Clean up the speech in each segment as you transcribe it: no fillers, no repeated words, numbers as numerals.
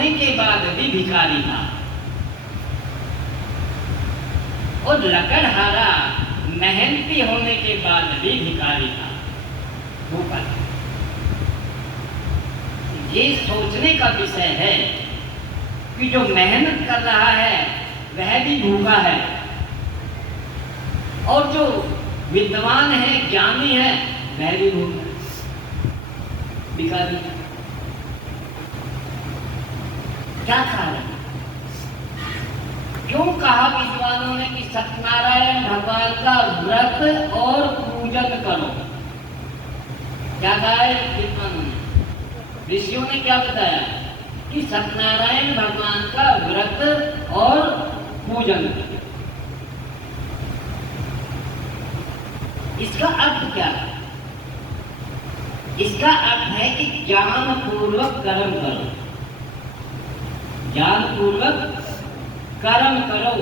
होने के बाद भी भिखारी था, और लकड़हारा मेहनती होने के बाद भी भिखारी था, भूखा था। ये सोचने का विषय है कि जो मेहनत कर रहा है वह भी भूखा है, और जो विद्वान है, ज्ञानी है, वह भी भूखा है, भिखारी। क्या कारण? क्यों कहा विद्वानों ने कि सत्यनारायण भगवान का व्रत और पूजन करो? क्या कहा है विद्वानों ने? ऋषियों ने क्या बताया कि सत्यनारायण भगवान का व्रत और पूजन करो। इसका अर्थ क्या है? इसका अर्थ है कि ज्ञान पूर्वक कर्म करो, ज्ञान पूर्वक कर्म करो।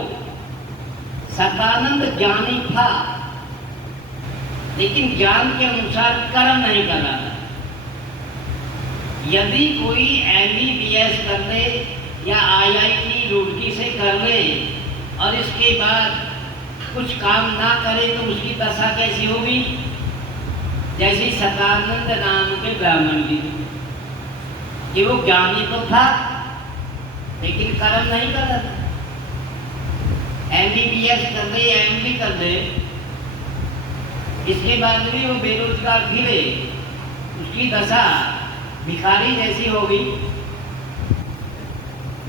सतानंद ज्ञानी था, लेकिन ज्ञान के अनुसार कर्म नहीं कर रहा था। यदि कोई MBBS कर ले या IIT रुड़की से कर ले और इसके बाद कुछ काम ना करे तो उसकी दशा कैसी होगी? जैसे सतानंद नाम के ब्राह्मण की, कि वो ज्ञानी तो था लेकिन कर्म नहीं कर रहा था। MBBS कर ले, MD कर ले, इसके बाद भी वो बेरोजगार फिरे, उसकी दशा भिखारी जैसी होगी।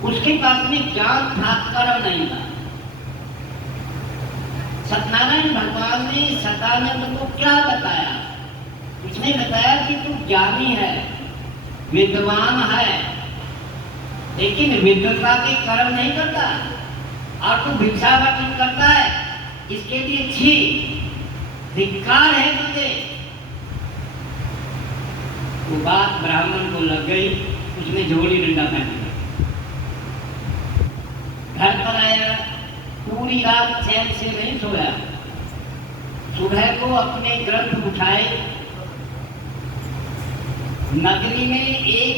उसके पास में ज्ञान था, कर्म नहीं था। सत्यनारायण भगवान ने सतानंद को क्या बताया? उसने बताया कि तू ज्ञानी है, विद्वान है, लेकिन विद्वता के कर्म नहीं करता, और तू भिक्षावृत्ति करता है, इसके लिए छी, धिक्कार है तुझे। वो बात ब्राह्मण को लग गई, उसने झोली डंडा पहन लिया, घर पर आया, पूरी रात चैन से नहीं सोया। सुबह को अपने ग्रंथ उठाए, नगरी में एक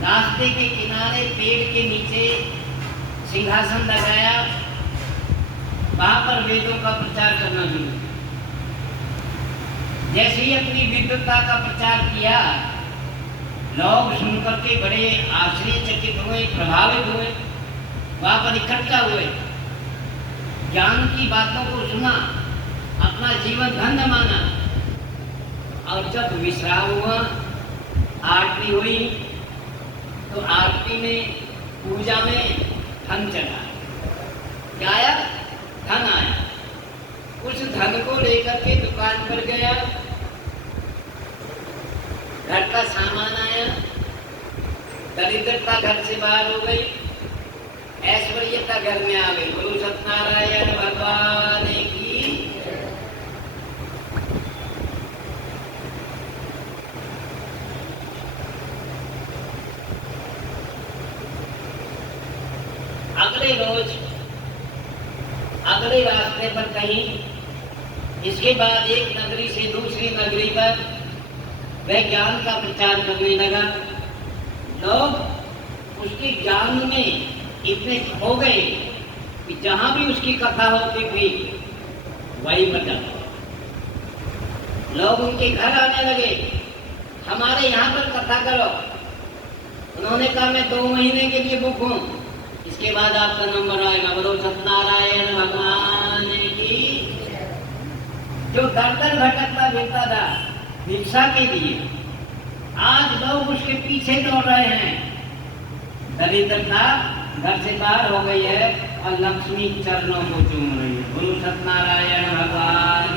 रास्ते के किनारे पेड़ के नीचे सिंहासन लगाया, वहां पर वेदों का प्रचार करना शुरू किया। जैसे ही अपनी विद्वता का प्रचार किया, लोग सुनकर के बड़े आश्चर्यचकित हुए, प्रभावित हुए, वहां पर इकट्ठा हुए, ज्ञान की बातों को सुना, अपना जीवन धन्य माना। और जब विश्राम हुआ, आरती हुई, तो आरती में, पूजा में धन चढ़ा। क्या आया? धन आया। उस धन को लेकर के दुकान पर गया, घर का सामान आया, दरिद्रता घर से बाहर हो गई, ऐश्वर्यता घर में आ गई। बोलो सत्यनारायण भगवान की। अगले रोज अगले रास्ते पर कहीं, इसके बाद एक नगरी से दूसरी नगरी पर वह ज्ञान का प्रचार करने लगा। लोग उसके ज्ञान में इतने खो गए कि जहां भी उसकी कथा होती थी वही बचा। लोग उनके घर आने लगे, हमारे यहाँ पर कथा करो। उन्होंने कहा मैं 2 महीने के लिए बुक हूँ, इसके बाद आपका नंबर आएगा। बोलो सत्यनारायण भगवान की। जो दर दर भटकता फिरता था भिक्षा के लिए, आज लोग उसके पीछे दौड़ रहे हैं। दरिद्रता घर से बाहर हो गई है और लक्ष्मी चरणों को चूम रही है। बोलो सत्यनारायण भगवान